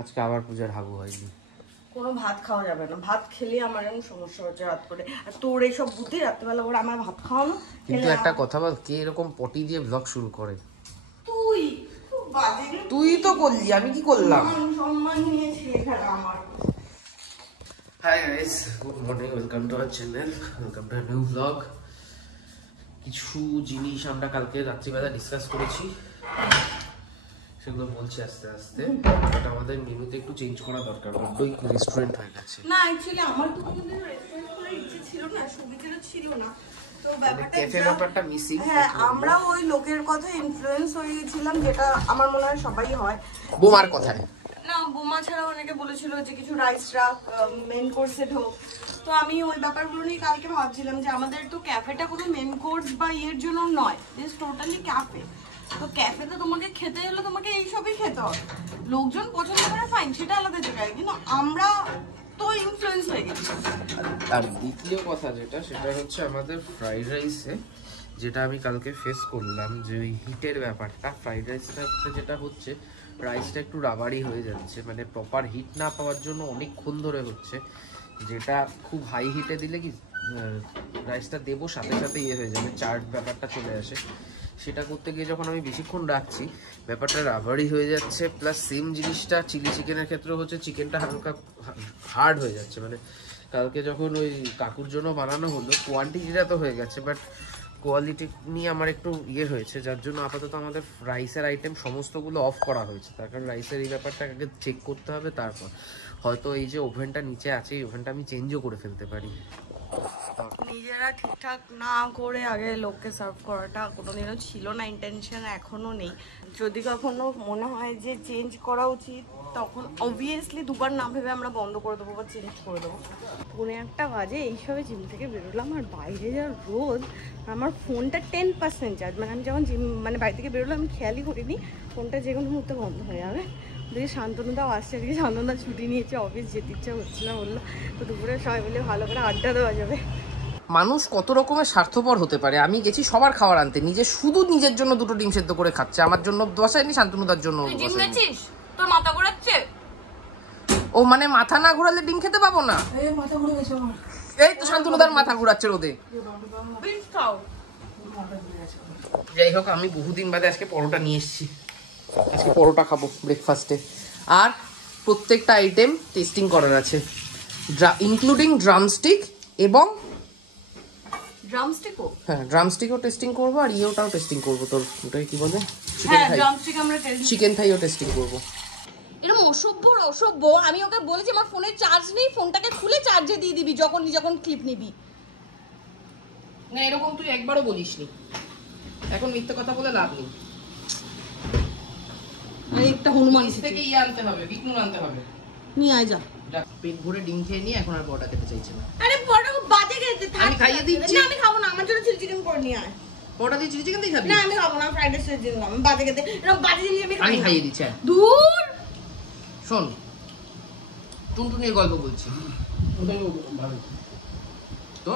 আজকে আবার পূজার হাগু হয়নি। কোনো ভাত খাওয়া যাবে না, ভাত খেলে আমার এমন সমস্যা হচ্ছে রাত করে। আর তোর এইসব বুদ্ধি রাত্রেবেলা করে আমার ভাত খাওয়ানো। কিন্তু একটা কথা বল, কে এরকম পটি দিয়ে ব্লগ শুরু করে? তুই তুই তো করলি, আমি কি করলাম? সম্মান নিয়েছি এখানে আমার। Hi guys, good morning, welcome to our channel, welcome to a new blog. কিছু জিনিস আমরা কালকে রাত্রিবেলা ডিসকাস করেছি, সেগুলো বলছি আস্তে আস্তে। বাট আমাদের মেনুতে একটু চেঞ্জ করা দরকার, বড্ডই রেস্টুরেন্ট হয়ে গেছে। না অ্যাকচুয়ালি আমার তো কোনোদিন রেস্টুরেন্ট করার ইচ্ছে ছিল না, সুবিধাটা ছিল না। তো ব্যাপারটা মিসিং। হ্যাঁ, আমরা ওই লোকের কথা ইনফ্লুয়েন্স হয়ে গেছিলাম, যেটা আমার মনে হয় সবাই হয়। বোমার কথায় না, বোমা ছাড়া অনেকে বলেছিল যে কিছু রাইস রাখ, মেন কোর্সে ঢোক। তো আমি ওই ব্যাপারগুলো নিয়ে কালকে ভাবছিলাম যে আমাদের তো ক্যাফেটা কোনো মেন কোর্স বা ইয়ের জন্য নয়, দিস টোটালি ক্যাফে। তো ক্যাফেতে তোমাকে খেতে হলে তোমাকে এইসবই খেতে হবে। লোকজন পছন্দ করে ফাইন, সেটা আলাদা জায়গায়, কিন্তু আমরা তো ইনফ্লুয়েন্স হয়ে গেছি। আর দ্বিতীয় কথা সেটা হচ্ছে আমাদের ফ্রাইড রাইসে, যেটা আমি কালকে ফেস করলাম, যে ওই হিটের ব্যাপারটা। ফ্রাইড রাইসটাতে যেটা হচ্ছে, রাইসটা একটু রাবারি হয়ে যাচ্ছে, মানে প্রপার হিট না পাওয়ার জন্য অনেকক্ষণ ধরে হচ্ছে। যেটা খুব হাই হিটে দিলে কি রাইসটা দেবো সাথে সাথে ইয়ে হয়ে যাবে, চার্ট ব্যাপারটা চলে আসে। সেটা করতে গিয়ে যখন আমি বেশিক্ষণ রাখছি, ব্যাপারটা রাবারি হয়ে যাচ্ছে। প্লাস সেম জিনিসটা চিলি চিকেনের ক্ষেত্রেও হচ্ছে, চিকেনটা হালকা হার্ড হয়ে যাচ্ছে। মানে কালকে যখন ওই কাকুর জন্য বানানো হলো, কোয়ান্টিটিটা তো হয়ে গেছে, বাট কোয়ালিটি নিয়ে আমার একটু ইয়ে হয়েছে, যার জন্য আপাতত আমাদের রাইসের আইটেম সমস্তগুলো অফ করা হয়েছে। তার কারণ রাইসের এই ব্যাপারটা আগে চেক করতে হবে, তারপর হয়তো এই যে ওভেনটা নিচে আছে, এই ওভেনটা আমি চেঞ্জও করে ফেলতে পারি। নিজেরা ঠিকঠাক না করে আগে লোককে সার্ভ করাটা কোনোদিনও ছিল না, ইন্টেনশন এখনো নেই। যদি কখনো মনে হয় যে চেঞ্জ করা উচিত, তখন অবভিয়াসলি দুবার না ভেবে আমরা বন্ধ করে দেবো বা চেঞ্জ করে দেবো। 1:30 বাজে এইসবে জিম থেকে বেরোলাম, আর বাইরে যা রোদ। আমার ফোনটা 10% চার্জ, মানে আমি যখন মানে বাড়ি থেকে বেরোলাম আমি খেয়ালই করিনি ফোনটা যে কোনো মুহূর্তে বন্ধ হয়ে যাবে। দেখি শান্তনুদাও আসছে, আজকে শান্তনুদা ছুটি নিয়েছে, অফিস যেতে ইচ্ছা হচ্ছে না বললো। তো দুপুরে সবাই মিলে ভালো করে আড্ডা দেওয়া যাবে। মানুষ কত রকমের স্বার্থপর হতে পারে। আমি গেছি সবার খাবার আনতে, শুধু নিজের জন্য 2টো ডিম সেদ্ধ করে খাচ্ছে, আমার জন্য বসায়নি, শান্তনুদার জন্য বসায়নি। তোর মাথা ঘোরাচ্ছে? ও মানে মাথা না ঘোরালে ডিম খেতে পাবো না? মাথা ঘুরে গেছে আমার। এই তো শান্তনুদার মাথা ঘোরাচ্ছে রোদে। যাই হোক, আমি বহুদিন বাদে আজকে পরোটা নিয়ে এসেছি। আজকে পরোটা খাবো ব্রেকফাস্টে। আর প্রত্যেকটা আইটেম টেস্টিং করার আছে, ইনক্লুডিং ড্রামস্টিক এবং ড্রামস্টিকও। হ্যাঁ, ড্রামস্টিকও টেস্টিং করবো, আর ইয়েটাও টেস্টিং করবো। তোর ওটাকে কি বলে, চিকেন থাইও টেস্টিং করবো। এরকম অসভ্য। আমি ওকে বলেছি আমার ফোনে চার্জ নেই, ফোনটাকে খুলে চার্জে দিয়ে দিবি যখন ক্লিপ নিবি। না, এরকম তুই একবারও বলিসনি, এখন মিথ্যে কথা বলে লাভ নেই। একটা হনুমান থেকে আনতে হবে, বিটনুন আনতে হবে, নিয়ে আয় যা। পেট ভরে ডিম খেয়ে নিয়ে এখন আর বড়টা খেতে চাইছে না। আরে বড় বাজে গেছে, আমি খাইয়ে দিচ্ছি। না আমি খাবো না, আমার জন্য চিলি চিকেন করে নিয়ে আয়। বড়টা দিয়ে চিলি চিকেন দিয়ে খাবি? না আমি খাবো না, ফ্রাইড রাইস দিয়ে খাবো। বাজে গেছে, এরকম বাজে জিনিস আমি খাইয়ে দিচ্ছি। দূর শোন, টুনটুনির গল্প বলছি। তো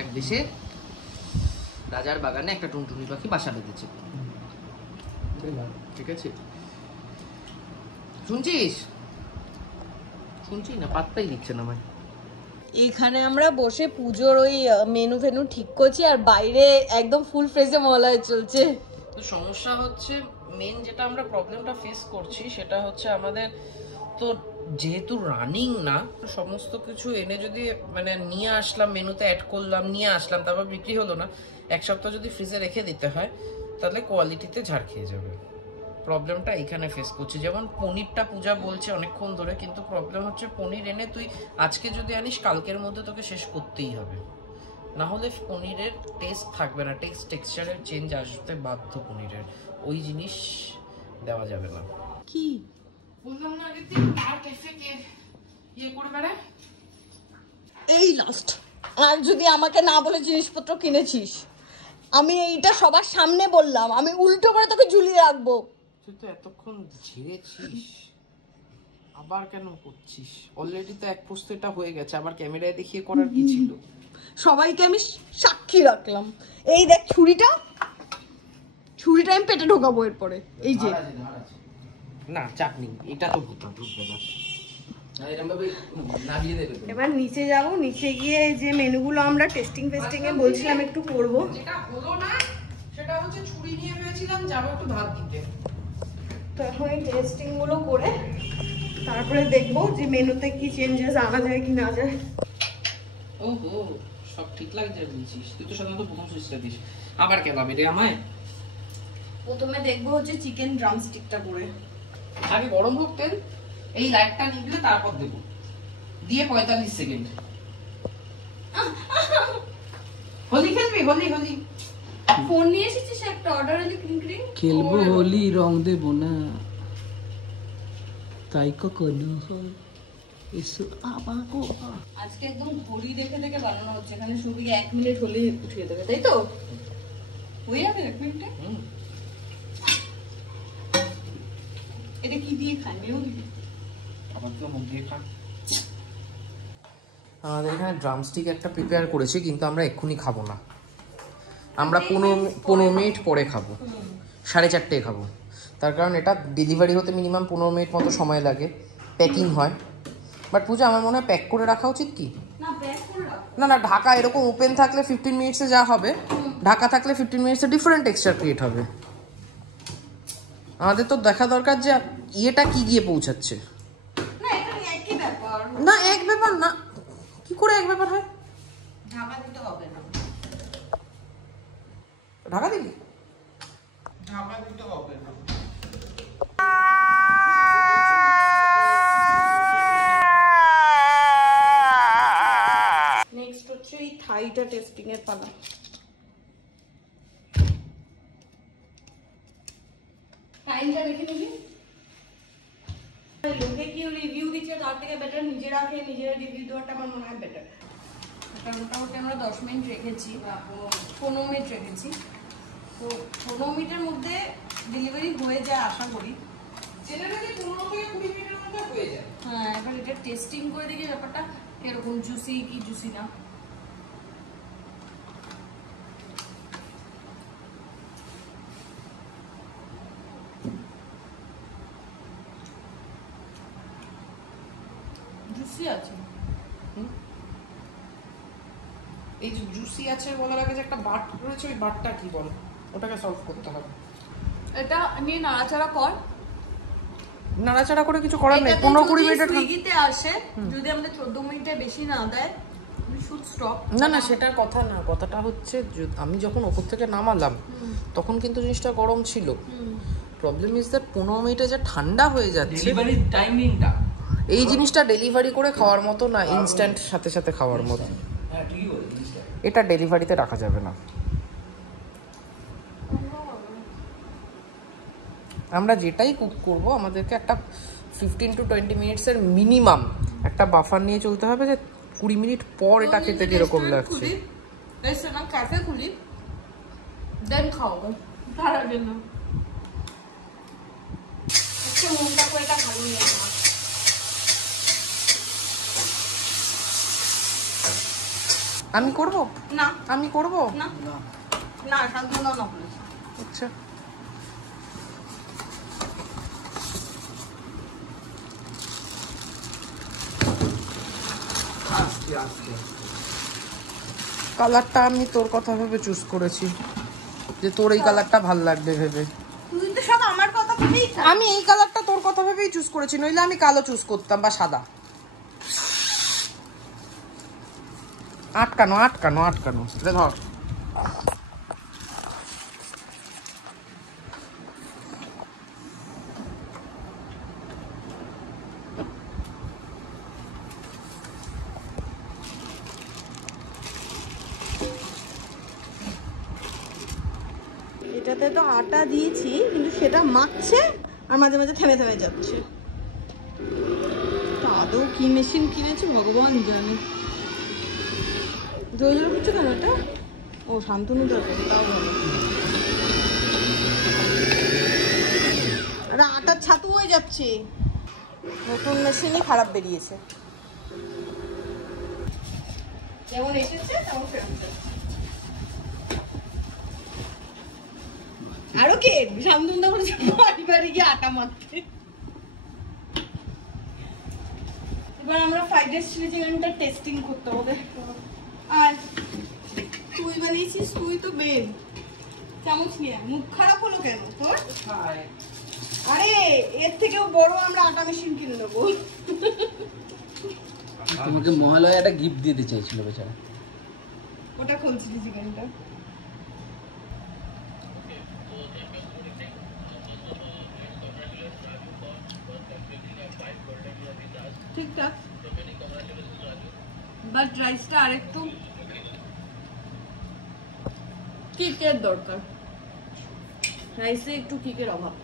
এক দেশে রাজার বাগানে একটা টুনটুনি পাখি বাসা বেঁধেছে, ঠিক আছে? শুনছিস না, পাত্তাই দিচ্ছে না আমায়। এখানে আমরা বসে পুজোর ওই মেনু ফেনু ঠিক করছি, আর বাইরে একদম ফুল ফ্রেজে মহলায় চলছে। তো সমস্যা হচ্ছে, মেন যেটা আমরা প্রবলেমটা ফেস করছি সেটা হচ্ছে, আমাদের তো যেহেতু রানিং না, সমস্ত কিছু এনে যদি মানে নিয়ে আসলাম, মেনুতে অ্যাড করলাম, নিয়ে আসলাম, তারপর বিক্রি হলো না, 1 সপ্তাহ যদি ফ্রিজে রেখে দিতে হয়, তাহলে কোয়ালিটিতে ঝাড় খেয়ে যাবে। প্রবলেমটা এখানে ফেস করছি। যেমন পনিরটা পূজা বলছে অনেকক্ষণ ধরে, কিন্তু প্রবলেম হচ্ছে পনির এনে তুই আজকে যদি আনিস, কালকের মধ্যে তোকে শেষ করতেই হবে, না হলে পনিরের টেস্ট থাকবে না, টেক্সচারের চেঞ্জ আসতে বাধ্য পনিরের। ওই জিনিস দেওয়া যাবে না। কি বললাম না আগের দিন, আর ক্যাফে কে ইয়ে করে বেড়ায়। এই লাস্ট, আর যদি আমাকে না বলে জিনিসপত্র কিনেছিস, আমি এইটা সবার সামনে বললাম, আমি উল্টো করে তোকে ঝুলিয়ে রাখবো। তুই তো এতক্ষণ ঝেড়েছিস, আবার কেন করছিস? অলরেডি তো এক প্রস্ত এটা হয়ে গেছে, আবার ক্যামেরায় দেখিয়ে করার কি ছিল? সবাইকে আমি সাক্ষী রাখলাম। এই দেখ ছুরিটা আমি পেটে ঢোকাবো এরপরে। এই যে না চাটনি, এটা তো ঢুকবে না। এবার নিচে যাব, নিচে গিয়ে যে মেনুগুলো আমরা টেস্টিং এ বলছিলাম একটু করব, যেটা হলো না সেটা হচ্ছে ছুরি নিয়ে ভেবেছিলাম যাবো একটু ভাত দিতে। তো এখন এই টেস্টিং গুলো করে তারপরে দেখবো যে মেনুতে কি চেঞ্জেস আনা যায় কি না যায়। ওহো, সব ঠিক লাগছে বলছিস, তুই তো সাধারণত প্রথম সুইচটা দিস, আবার কেলাম রে আমায়। প্রথমে দেখবো হচ্ছে চিকেন ড্রামস্টিকটা করে, আগে গরম হোক তেল, এই লাইটটা নিভলে তারপর দেবো, দিয়ে 45 সেকেন্ড। হোলি খেলবি? হোলি হোলি ফোন নিয়ে এসেছিস একটা, অর্ডার হলে ক্রিং খেলবো হোলি, রং দেবো না তাই কখনো হয় এসো আমাকে। আজকে একদম ঘড়ি দেখে দেখে বানানো হচ্ছে, এখানে শুধু 1 মিনিট হলে উঠিয়ে দেবে, তাই তো? হয়ে যাবে 1 মিনিটে। এটা কি দিয়ে খাই? মেউ দিবি? আবার তো মুখ দিয়ে খা। আমাদের এখানে ড্রামস্টিক একটা প্রিপেয়ার করেছি, কিন্তু আমরা এক্ষুনি খাবো না, আমরা 15 মিনিট পরে খাবো, 4:30 খাবো। তার কারণ এটা ডেলিভারি হতে মিনিমাম 15 মিনিট মতো সময় লাগে, প্যাকিং হয়। বাট পূজা আমার মনে হয় প্যাক করে রাখা উচিত কি? না না, ঢাকা এরকম ওপেন থাকলে 15 মিনিটসে যা হবে, ঢাকা থাকলে 15 মিনিটসে ডিফারেন্ট টেক্সচার ক্রিয়েট হবে। আমাদের তো দেখা দরকার যে ইয়েটা কি গিয়ে পৌঁছাচ্ছে। না এক ব্যাপার না, কি করে এক ব্যাপার হয়? ঢাকা দিতে হবে না, ঢাকা দিবি? ঢাকা দিতে হবে না। নেক্সট হচ্ছে এই থাইটা টেস্টিং এর পালা। টাইমটা দেখে নিবি, লোকে কি রিভিউ দিচ্ছে তার থেকে বেটার নিজেরা খেয়ে নিজেরা রিভিউ দেওয়াটা আমার মনে হয় বেটার। এটা মোটামুটি আমরা 10 মিনিট রেখেছি, 15 মিনিট রেখেছি, তো 15 মিনিটের মধ্যে ডেলিভারি হয়ে যায় আশা করি। জেনারেলি 15 থেকে 20 মিনিটের মধ্যে হয়ে যায়। হ্যাঁ, এবার এটা টেস্টিং করে দেখি ব্যাপারটা কিরকম, জুসি কি জুসি না। জুসি আছে, এই যে জুসি আছে বলার আগে যে একটা বাট রয়েছে, ওই বাটটা কি বল, ওটাকে সলভ করতে হবে। এটা নিয়ে নাড়াচাড়া কর। নাড়াচাড়া করে কিছু করার নেই, 15-20 মিনিটের সুইগিতে আসে, যদি আমাদের 14 মিনিটে বেশি না দেয় we should stop। না না, সেটার কথা না, কথাটা হচ্ছে আমি যখন ওপর থেকে নামালাম তখন কিন্তু জিনিসটা গরম ছিল। প্রবলেম ইজ দ্যাট 15 মিনিটে যে ঠান্ডা হয়ে যাচ্ছে, ডেলিভারি টাইমিংটা এই জিনিসটা ডেলিভারি করে খাওয়ার মতো না, ইনস্ট্যান্ট সাথে সাথে খাওয়ার মতো। হ্যাঁ ঠিকই বলেছিস, এটা ডেলিভারিতে রাখা যাবে না। আমরা যেটাই কুক করব আমাদেরকে একটা 15 to 20 মিনিটসের মিনিমাম একটা বাফার নিয়ে চলতে হবে, যে 20 মিনিট পর এটা খেতে কিরকম লাগছে। রেস্টুরেন্ট ক্যাফে খুলি দেন খাওয়াবো, তার আগে না। একটু মনটা করে এটা ভালো নিয়ে না। আমি করব না আমি করব না না, শান্তনা না। আচ্ছা কালারটা আমি তোর কথা ভেবে চুজ করেছি, যে তোর এই কালারটা ভাল লাগবে ভেবে। তুই তো সব আমার কথা ভেবেই খা। আমি এই কালারটা তোর কথা ভেবেই চুজ করেছি, নইলে আমি কালো চুজ করতাম বা সাদা। আটকানো আটকানো আটকানো, ধর। এটাতে তো আটা দিয়েছি, কিন্তু সেটা মাখছে আর মাঝে মাঝে থেমে থেমে যাচ্ছে। তা আদৌ কি মেশিন কিনেছি ভগবান জানে। জোর জোর করছে কেন এটা? ও শান্তনু দরকার, তাও ভালো। আরে আটার ছাতু হয়ে যাচ্ছে। নতুন মেশিনই খারাপ বেরিয়েছে, যেমন এসেছে তেমন ফেরত যাচ্ছে। আরো কে শান্তনু তখন বাড়ি বাড়ি গিয়ে আটা মাখতে। এবার আমরা ফ্রাইড রাইস চিলি চিকেনটা টেস্টিং করতে হবে। আর তুই বানিয়েছিস, তুই তো বেদ চামচ নিয়ে মুখ খারাপ হলো কেন তোর? আরে এর থেকেও বড় আমরা আটা মেশিন কিনে নেবো। তোমাকে মহালয়া একটা গিফট দিতে চাইছিল বেচারা। ওটা খোল চিলি চিকেনটা। ঠিকঠাক, বাট রাইসটা আরেকটু কিকের দরকার, রাইসে একটু কিকের অভাব।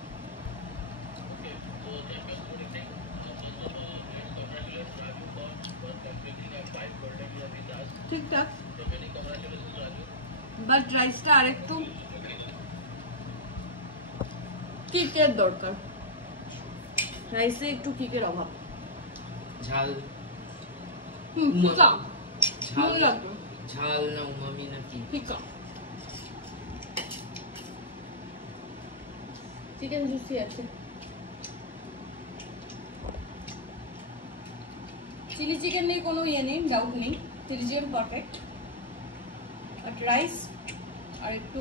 ঠিকঠাক, বাট রাইসটা আরেকটু কিকের দরকার, রাইসে একটু কিকের অভাব। ঝাল ফিকা ঝাল লাগবে, ঝাল না উমামি নাকি? ফিকা। চিকেন জুসি আছে, চিলি চিকেন নেই, কোনো ইয়ে নেই, ডাউট নেই, chilli chicken perfect. But rice আর একটু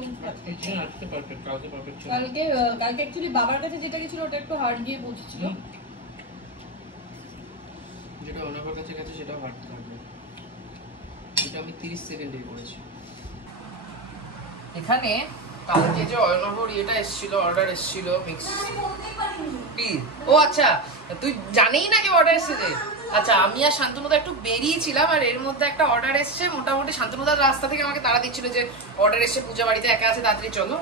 কালকে অ্যাকচুয়ালি বাবার কাছে যেটা গেছিল ওটা একটু হার্ড গিয়ে পৌঁছেছিল, যেটা অনাবার কাছে গেছে সেটা হার্ড থাকবে। এটা আমি 30 সেকেন্ডে করেছি। এখানে কালকে যে অয়নবর এটা এসেছিল, অর্ডার এসেছিল মিক্স কি? ও আচ্ছা, তুই জানেই না কি অর্ডার এসেছে? আচ্ছা, আমি আর শান্তনুদা একটু বেরিয়েছিলাম, আর এর মধ্যে একটা অর্ডার এসছে। মোটামুটি শান্তনুদার রাস্তা থেকে আমাকে তাড়া দিচ্ছিল যে অর্ডার এসছে, পূজা বাড়িতে একা আছে, তাড়াতাড়ি চলো,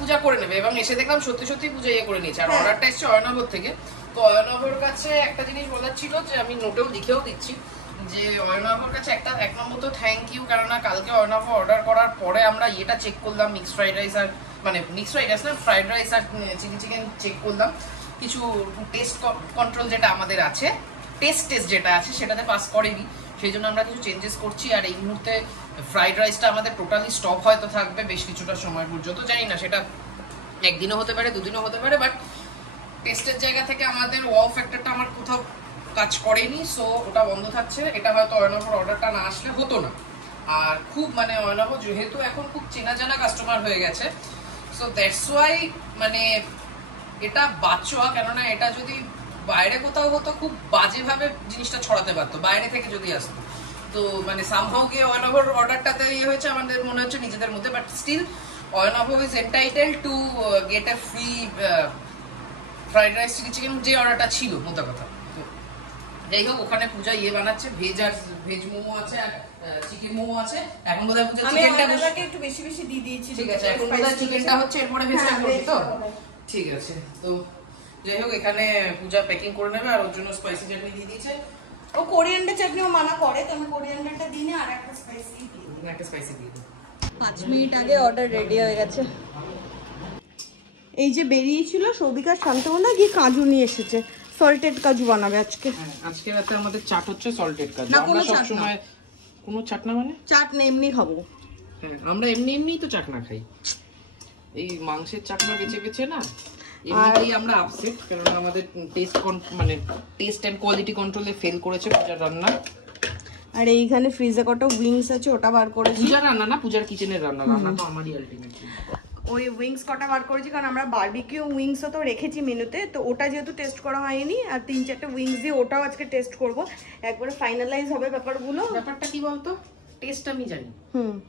পূজা করে নেবে। এবং এসে দেখলাম সত্যি সত্যি পূজা ইয়ে করে নিয়েছে। আর অর্ডারটা এসছে অয়নবর থেকে। তো অয়নবর কাছে একটা জিনিস বলার ছিল, যে আমি নোটেও লিখেও দিচ্ছি, যে অয়নবর কাছে একটা এক নম্বর তো থ্যাংক ইউ, কেননা কালকে অয়নব অর্ডার করার পরে আমরা ইয়েটা চেক করলাম, মিক্স ফ্রাইড রাইস আর মানে মিক্স ফ্রাইড রাইস না, ফ্রাইড রাইস আর চিলি চিকেন চেক করলাম। কিছু টেস্ট কন্ট্রোল যেটা আমাদের আছে, টেস্ট যেটা আছে সেটাতে পাস করেনি, সেই জন্য আমরা কিছু চেঞ্জেস করছি। আর এই মুহূর্তে ফ্রাইড রাইসটা আমাদের টোটালি স্টপ হয়তো থাকবে বেশ কিছুটা সময় পর্যন্ত, জানি না সেটা একদিনও হতে পারে, দুদিনও হতে পারে, বাট টেস্টের জায়গা থেকে আমাদের ওয়াও ফ্যাক্টরটা আমার কোথাও কাজ করেনি, সো ওটা বন্ধ থাকছে। এটা হয়তো অয়নবর অর্ডারটা না আসলে হতো না। আর খুব মানে অয়নব যেহেতু এখন খুব চেনা জানা কাস্টমার হয়ে গেছে, সো দ্যাটস ওয়াই মানে এটা বাঁচোয়া, কেননা এটা যদি বাইরে কোথাও হতো খুব বাজেভাবে জিনিসটা ছড়াতে পারতো, বাইরে থেকে যদি আসতো। তো মানে সামহাউ গিয়ে অয়নবর অর্ডারটাতে ইয়ে হয়েছে, আমাদের মনে হচ্ছে নিজেদের মধ্যে, but still Ayanab is entitle to get a free fried rice chilli chicken, যে অর্ডারটা ছিল মোটা কথা। তো যাই হোক, ওখানে পূজা ইয়ে বানাচ্ছে, ভেজ মোমো আছে আর চিকেন মোমো আছে। এখন বোধহয় পূজা চিকেনটা একটু বেশি বেশি দিয়ে দিয়েছি। ঠিক আছে, এখন বোধহয় চিকেনটা হচ্ছে, এরপরে ভেজটা করবি তো? ঠিক আছে। তো যাই হোক, এখানে পূজা প্যাকিং করে নেবে, আর ওর জন্য স্পাইসি চাটনি দিয়ে দিয়েছে। ও কোরিয়ান্ডার চাটনিও মানা করে, তো আমি কোরিয়ান্ডারটা দিই না, আর একটা স্পাইসি দিই। একটা স্পাইসি দিয়ে দিই। 5 মিনিট আগে অর্ডার রেডি হয়ে গেছে। এই যে বেরিয়েছিল সৌভিকা শান্তনা গিয়ে কাজু নিয়ে এসেছে, সল্টেড কাজু বানাবে আজকে। আজকে রাতে আমাদের চাট হচ্ছে সল্টেড কাজু। না, আমরা সব সময় কোনো চাট না, মানে চাট না, এমনি খাবো। হ্যাঁ, আমরা এমনিই তো চাট না খাই, এই মাংসের চাটনা বেঁচে বেঁচে না এমনিতেই আমরা আপসেট, কারণ আমাদের মানে টেস্ট এন্ড কোয়ালিটি কন্ট্রোলে ফেল করেছে পূজার রান্না। আর এইখানে ফ্রিজে কটা উইংস আছে, ওটা বার করেছি। পূজার রান্না না, পূজার কিচেনের রান্না, রান্না তো আমারই আলটিমেটলি। ওই উইংস কটা বার করেছি, কারণ আমরা বারবিকিউ উইংসও তো রেখেছি মেনুতে, তো ওটা যেহেতু টেস্ট করা হয়নি, আর 3-4টা উইংস দিয়ে ওটাও আজকে টেস্ট করব, একবারে ফাইনালাইজ হবে ব্যাপারগুলো। ব্যাপারটা কি বলতো, টেস্ট আমি জানি,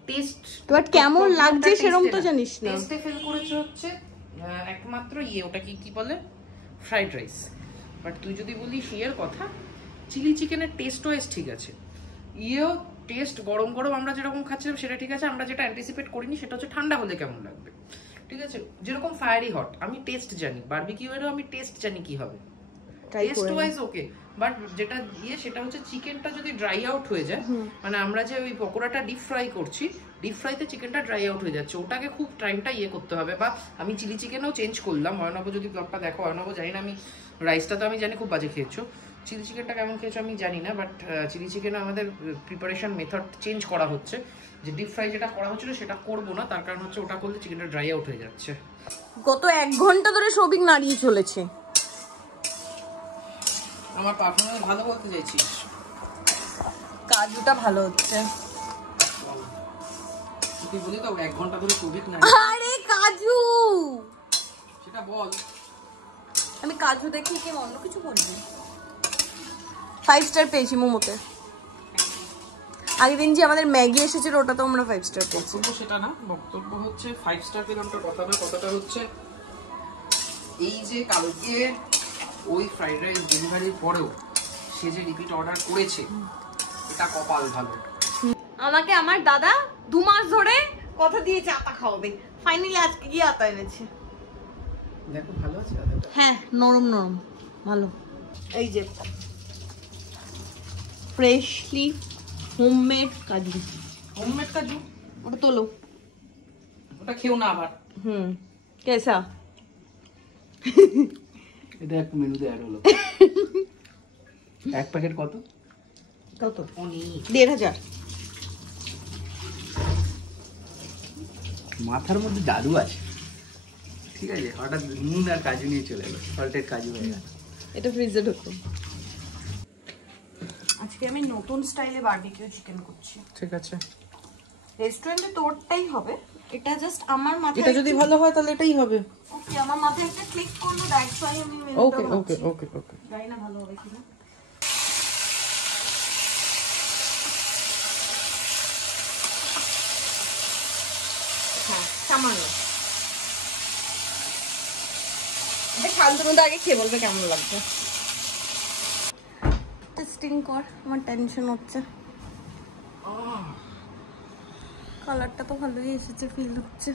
টেস্ট বাট কেমন লাগছে সেরকম তো জানিস না। টেস্টে ফেল করেছে হচ্ছে একমাত্র ইয়ে, ওটা কি বলে, ফ্রাইড রাইস। বাট তুই যদি বলি ইয়ের কথা, চিলি চিকেনের টেস্ট ওয়াইজ ঠিক আছে, ইয়েও টেস্ট গরম গরম আমরা যেরকম খাচ্ছিলাম সেটা ঠিক আছে, আমরা যেটা অ্যান্টিসিপেট করিনি সেটা হচ্ছে ঠান্ডা হলে কেমন লাগবে, ঠিক আছে? যেরকম ফায়ারি হট আমি টেস্ট জানি, বারবিকিউয়েরও আমি টেস্ট জানি কি হবে, টেস্ট ওয়াইজ ওকে। বাট যেটা ইয়ে সেটা হচ্ছে চিকেনটা যদি ড্রাই আউট হয়ে যায়, মানে আমরা যে ওই পকোড়াটা ডিপ ফ্রাই করছি, ডিপ ফ্রাইতে চিকেনটা ড্রাই আউট হয়ে যাচ্ছে, ওটাকে খুব টাইমটা ইয়ে করতে হবে। বা আমি চিলি চিকেনও চেঞ্জ করলাম, অয়নব যদি ব্লগটা দেখো, অয়নব জানি না, আমি রাইসটা তো আমি জানি খুব বাজে খেয়েছো, চিলি চিকেনটা কেমন খেয়েছো আমি জানি না, বাট চিলি চিকেনে আমাদের প্রিপারেশন মেথড চেঞ্জ করা হচ্ছে, যে ডিপ ফ্রাই যেটা করা হচ্ছিল সেটা করবো না, তার কারণ হচ্ছে ওটা করলে চিকেনটা ড্রাই আউট হয়ে যাচ্ছে। গত 1 ঘন্টা ধরে সৌভিক নাড়িয়ে চলেছে। আমার পারফরম্যান্স ভালো বলতে চাইছিস? কাজুটা ভালো হচ্ছে। তুই বলি তো 1 ঘন্টা ধরে চবিক না। আরে কাজু, সেটা বল। আমি কাজু দেখি কি অন্য কিছু বলবি? 5 স্টার পেয়েছি মোমোতে। আগের দিন যে আমাদের ম্যাগি এসেছিল ওটা তো আমরা 5 স্টার পেয়েছি। সেটা না, বক্তব্য হচ্ছে 5 স্টার পেলাম তো কথা না, কথাটা হচ্ছে এই যে কালকে ওই ফ্রাইড রাইস ডেলিভারির পরেও সে যে রিপিট অর্ডার করেছে, এটা কপাল ভালো। আমাকে আমার দাদা 2 মাস ধরে কথা দিয়েছে আতা খাওয়াবে, ফাইনালি আজকে গিয়ে আতা এনেছে। দেখো ভালো আছে আতাটা? হ্যাঁ, নরম নরম ভালো। এই যে ফ্রেশলি হোমমেড কাজু। হোমমেড কাজু? ওটা তোলো, ওটা খেও না আবার। কেসা? এটা একটা মেনুতে অ্যাড হলো। এক প্যাকেট কত? কত? 1500। মাথার মধ্যে জাদু আছে। ঠিক আছে, হঠাৎ নুন আর কাজু নিয়ে চলে এলো, সল্টেড কাজু হয়ে গেল। এটা ফ্রিজে ঢুকো। আজকে আমি নতুন স্টাইলে বারবিকিউ চিকেন করছি। ঠিক আছে, রেস্টুরেন্টে তোরটাই হবে, এটা জাস্ট আমার মাথায়। এটা যদি ভালো হয় তাহলে এটাই হবে। ওকে, আমার মাথায় একটা ক্লিক করলো, দ্যাটস ওয়াই আমি মেনুটা ওকে ওকে ভাবছি। ওকে ওকে, জানি না ভালো হবে কিনা। হ্যাঁ, সামান্য। এটা শান্তনুদা আগে খেয়ে বলবে কেমন লাগছে। টেস্টিং কর, আমার টেনশন হচ্ছে। কালারটা তো ভালোই এসেছে, ফিল হচ্ছে।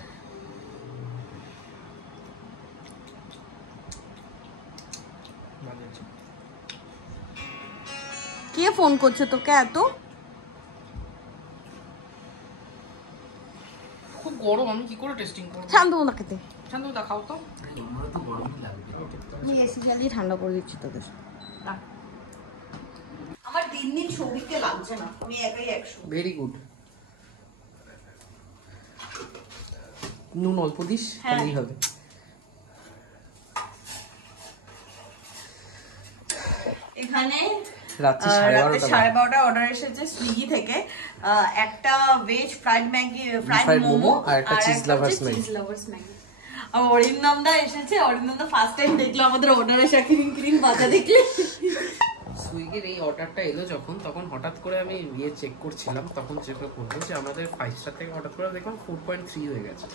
কে ফোন করছে তোকে এত? খুব গরম, আমি কি করে টেস্টিং করব? শান্তনুদা খেতে। শান্ত দেখাও তো। তোমরা তো গরমই লাগবে। আমি এসি জ্বালিয়ে ঠান্ডা করে দিচ্ছি তোদের। আমার দিন দিন সৌভিককে লাগছে না, আমি একাই 100। Very good. নুন অল্প দিস, তাহলেই হবে। এখানে রাত্রি 12:30 অর্ডার এসেছে সুইগি থেকে। একটা veg fried Maggi, fried momo আর একটা চিজ লাভার্স ম্যাগি। আর অরিন্দমদা এসেছে। অরিন্দমদা ফার্স্ট টাইম দেখলো আমাদের অর্ডার এসে কিরিং বাজা দেখলে। সুইগির এই অর্ডারটা এলো যখন, তখন হঠাৎ করে আমি চেক করছিলাম, তখন চেক করবো যে আমাদের 5 স্টার থেকে হঠাৎ করে দেখলাম 4.3 হয়ে গেছে।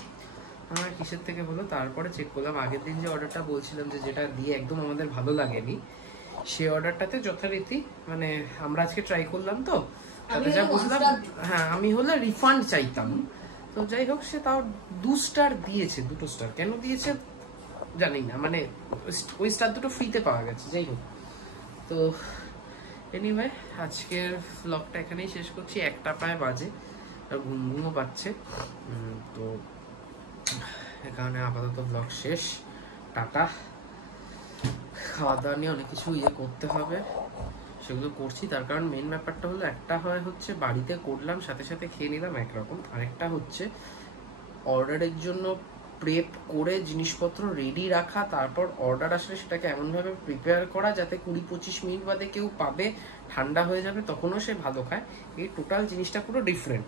আমার কিসের থেকে হলো, তারপরে চেক করলাম আগের দিন যে অর্ডারটা বলছিলাম যে যেটা দিয়ে একদম আমাদের ভালো লাগেনি, সেই অর্ডারটাতে যথারীতি মানে আমরা আজকে ট্রাই করলাম তো তাতে যা বুঝলাম, হ্যাঁ আমি হলে রিফান্ড চাইতাম। তো যাই হোক, সে তাও 2 স্টার দিয়েছে। 2 স্টার কেন দিয়েছে জানি না, মানে ওই স্টার দুটো ফ্রিতে পাওয়া গেছে। যাই হোক, তো এনিওয়ে আজকের ব্লগটা এখানেই শেষ করছি। 1টা প্রায় বাজে, আর ঘুমও পাচ্ছে। তো এখানে আপাতত ব্লগ শেষ। টাটা। খাওয়া দাওয়া নিয়ে অনেক কিছু করতে হবে, সেগুলো করছি। তার কারণ মেন ব্যাপারটা হলো, একটা হয় হচ্ছে বাড়িতে করলাম সাথে সাথে খেয়ে নিলাম একরকম, আরেকটা হচ্ছে অর্ডারের জন্য প্রেপ করে জিনিসপত্র রেডি রাখা, তারপর অর্ডার আসলে সেটাকে এমনভাবে প্রিপেয়ার করা যাতে 20-25 মিনিট বাদে কেউ পাবে, ঠান্ডা হয়ে যাবে, তখনও সে ভালো খায়। এই টোটাল জিনিসটা পুরো ডিফারেন্ট।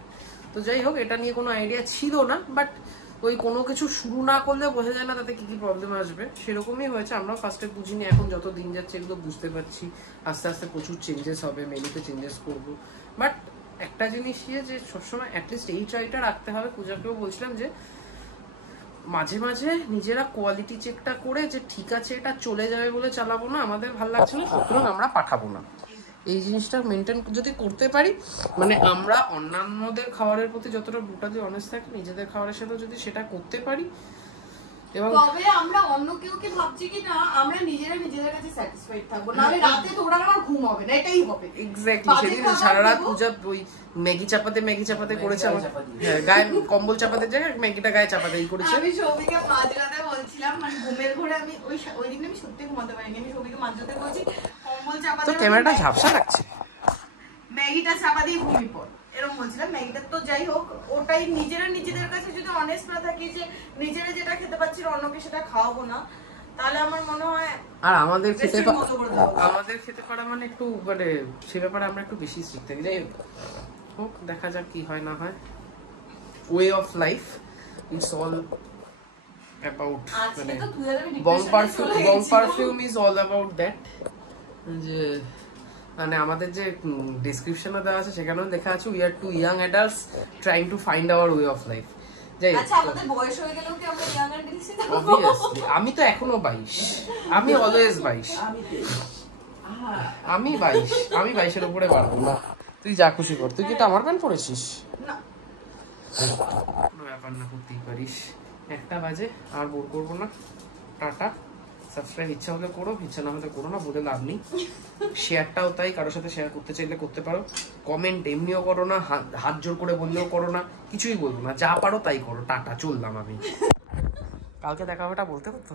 তো যাই হোক, এটা নিয়ে কোনো আইডিয়া ছিল না, বাট ওই কোনো কিছু শুরু না করলে বোঝা যায় না তাতে কি কি প্রবলেম আসবে, সেরকমই হয়েছে। আমরাও ফার্স্টে বুঝিনি, এখন যত দিন যাচ্ছে এগুলো বুঝতে পারছি। আস্তে আস্তে প্রচুর চেঞ্জেস হবে, মেনুতে চেঞ্জেস করবো। বাট একটা জিনিস যে সবসময় অ্যাটলিস্ট এই ট্রাইটা রাখতে হবে। পূজাকেও বলছিলাম যে মাঝে মাঝে নিজেরা কোয়ালিটি চেকটা করে যে ঠিক আছে এটা চলে যাবে বলে চালাবো না, আমাদের ভালো লাগছে না সুতরাং আমরা পাঠাবো না। এই জিনিসটা মেনটেন যদি করতে পারি, মানে আমরা অন্যান্যদের খাবারের প্রতি যতটা ব্রুটালি অনেস্ট থাকি, নিজেদের খাবারের সাথে যদি সেটা করতে পারি, এবং তবে আমরা অন্য কেউকে ভাবছি কি না, আমরা নিজেদের কাছে স্যাটিসফাইড থাকবো, নালে রাতে তোরা আমার ঘুম হবে না, এটাই হবে। এক্স্যাক্টলি। সেদিন সারা রাত পূজা ওই ম্যাগি চাপাতে করেছে, হ্যাঁ গায়ে কম্বল চাপাতে জায়গায় ম্যাগিটা গায়ে চাপাতে এই করেছে। আমি সৌভিকে মাঝরাতে বলছিলাম, মানে ঘুমের ঘরে আমি ওই দিন আমি সত্যি ঘুমাতে পারিনি। আমি সৌভিকে মাঝরাতে বলছি কম্বল চাপাতে, তো ক্যামেরাটা ঝাপসা লাগছে, ম্যাগিটা চাপা দিয়ে ঘুমিয়ে পড়, এরকম বলছিলাম। ম্যাগিটা তো যাই হোক, ওটাই নিজেদের কাছে যদি অনেস্ট না থাকি যে নিজেরা যেটা খেতে পাচ্ছি অন্যকে সেটা খাওয়াবো না, তাহলে আমার মনে হয় আর আমাদের খেতে Restaurant মতো করে দেওয়া উচিত। আমাদের খেতে পারা মানে একটু মানে সে ব্যাপারে আমরা একটু বেশি স্ট্রিক্ট থাকি। যাই হোক, দেখা যাক কি হয় না হয়। Way of life, it's all about মানে Bong perfume is all about that. যে মানে আমাদের যে ডেসক্রিপশনে দেওয়া আছে সেখানেও লেখা আছে we are two young adults trying to find our way of life. যাই হোক, আচ্ছা আমাদের বয়স হয়ে গেলেও কি আমরা ইয়াং অ্যান্ড ডিসি obviously আমি তো এখনো 22, আমি অলওয়েজ 22, আমি 22, আমি 22-এর উপরে পারবো না। তুই যা খুশি কর। তুই কি এটা আমার প্যান্ট পরেছিস? না কোনো ব্যাপার না, করতেই পারিস। 1টা বাজে, আর বোর করবো না। টাটা। সাবস্ক্রাইব ইচ্ছা হলে করো, ইচ্ছা না হলে করো না, বলে লাভ নেই। শেয়ারটাও তাই, কারোর সাথে শেয়ার করতে চাইলে করতে পারো। কমেন্ট এমনিও করো না, হাত জোর করে বললেও করো না, কিছুই বলবো না, যা পারো তাই করো। টাটা, চললাম আমি। কালকে দেখা হবে, এটা বলতে পারতো।